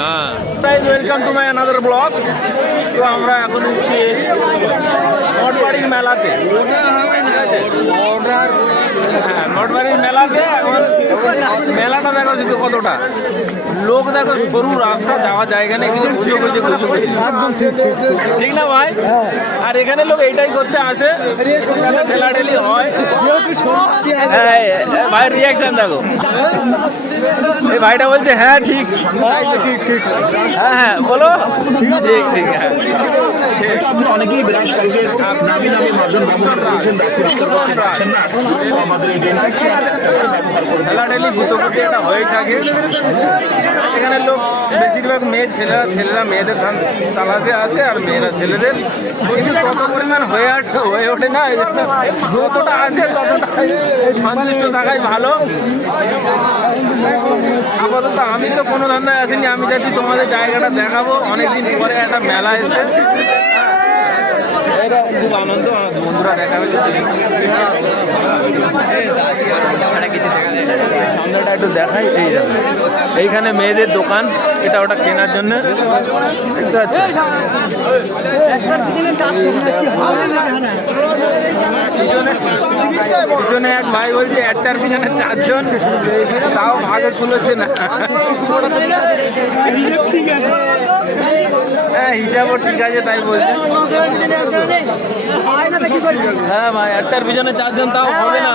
না। Welcome to my another blog. তো আমরা এখন এসেছি নটবাড়ির মেলাতে। হ্যাঁ, নটবাড়ির মেলাতে। এখন মেলাটা দেখো শুধু কতটা লোক, দেখো সরু রাস্তা, যাওয়া জায়গা নেই, কিন্তু বসে বসে বসে বসে, ঠিক না ভাই? আর এখানে লোক এইটাই করতে আসে, ঠেলাঠেলি হয়। ভাই রিয়াকশন দেখো, এই ভাইটা বলছে হ্যাঁ ঠিক, হ্যাঁ হ্যাঁ বলো ঠিক ঠিক, হ্যাঁ অনেকেই নামি নামি মাধ্যম ঠেলাঠেলি গুতোগুতি একটা হয়ে থাকে। এখানে লোক বেশিরভাগ ছেলেরা মেয়েদের ধান তালাশে আসে, আর মেয়েরা ছেলেদের, কিন্তু তত পরিমাণ হয়ে ওঠে না। যতটা আছে ততটা সন্তুষ্ট থাকাই ভালো। আপাতত আমি তো কোনো ধান্দায় আসিনি, আমি চাচ্ছি তোমাদের জায়গাটা দেখাবো। অনেকদিন পরে একটা মেলা এসে এটা খুব আনন্দ, বন্ধুরা দেখা হয়েছে। সামনেটা একটু দেখাই, এইখানে মেয়েদের দোকান, এটা ওটা কেনার জন্য দেখতে পাচ্ছি। পিছনে এক ভাই বলছে একটার পিছনে 4 জন, তাও ভাগে খুলেছে না। হ্যাঁ হিসাবও ঠিক আছে, তাই বলছে। হ্যাঁ ভাই, একটার পিছনে 4 জন, তাও হবে না,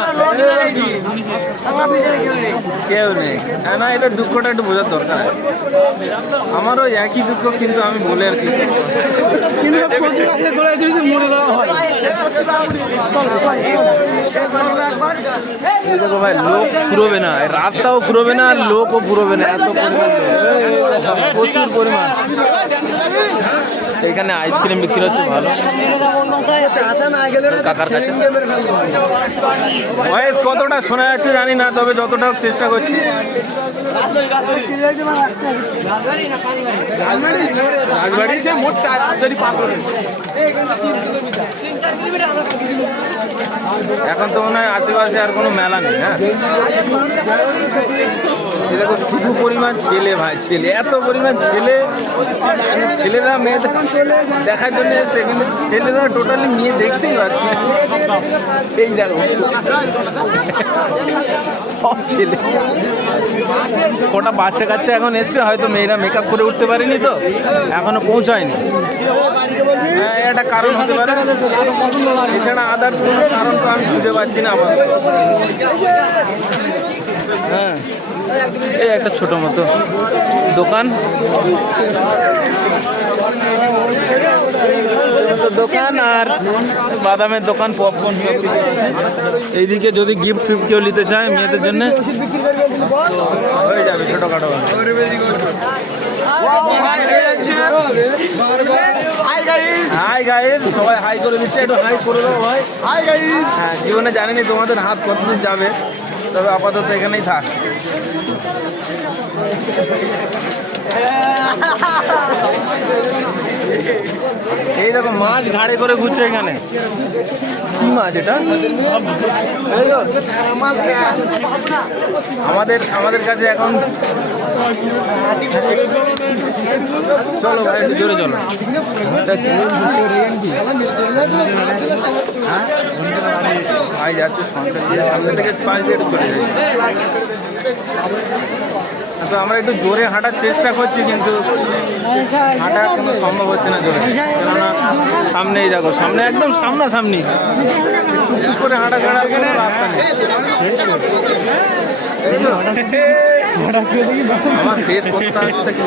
কেউ নেই। হ্যাঁ না, এটা দুঃখটা একটু বোঝার দরকার। আমারও একই দুঃখ, কিন্তু আমি বলে আর কি। দেখো ভাই, লোক ফুরোবে না, রাস্তাও ফুরোবে না, আর লোকও ফুরোবে না, এত পরিমাণ, প্রচুর পরিমাণ। এখানে আইসক্রিম বিক্রি হচ্ছে ভালো কাকার কাছে। ভয়েস কতটা শোনা যাচ্ছে জানি না, তবে যতটা চেষ্টা করছি। এখন তো মনে হয় আশেপাশে আর কোনো মেলা নেই। হ্যাঁ দেখো শুধু পরিমাণ ছেলে, ভাই ছেলে, এত পরিমাণ ছেলে। ছেলেরা মেয়েদের দেখার জন্য এসে, কিন্তু ছেলেরা টোটালি মেয়ে দেখতেই পাচ্ছে না। এই দেখো সব ছেলে, কটা বাচ্চা কাচ্চা এখন এসছে, হয়তো মেয়েরা মেকআপ করে উঠতে পারেনি, তো এখনো পৌঁছায়নি। হ্যাঁ এটা কারণ হতে পারে, এছাড়া আদার্স কোনো কারণ তো আমি খুঁজে পাচ্ছি না আমার। হ্যাঁ এই একটা ছোট মতো দোকান, দোকান আর বাদামের দোকান, পপকর্ন সব কিছু। এইদিকে যদি গিফট ফিফট কেউ নিতে চায় মেয়েদের জন্য, হয়ে যাবে ছোটোখাটো। হাই গাইস, সবাই হাই করে দিচ্ছে, একটু হাই করে দাও ভাই। Hi guys. হ্যাঁ জীবনে জানিনি তোমাদের হাত কতদিন যাবে, তবে আপাতত এখানেই থাক। এই দেখো মাছ ঘাড়ে করে ঘুরছে এখানে। কি মাছ এটা? আমাদের কাছে এখন, চলো ভাই একটু জোরে চলো। ভাই যাচ্ছে সামনে থেকে 5 মিনিট চলে যায়। তো আমরা একটু জোরে হাঁটার চেষ্টা করছি, কিন্তু হাঁটা কোনো সম্ভব হচ্ছে না জোরে, কেননা সামনেই দেখো, সামনে একদম সামনাসামনি, একটু করে হাঁটা ছাড়া কোনো রাস্তা নেই। আমার ফেস করতে আসতে কি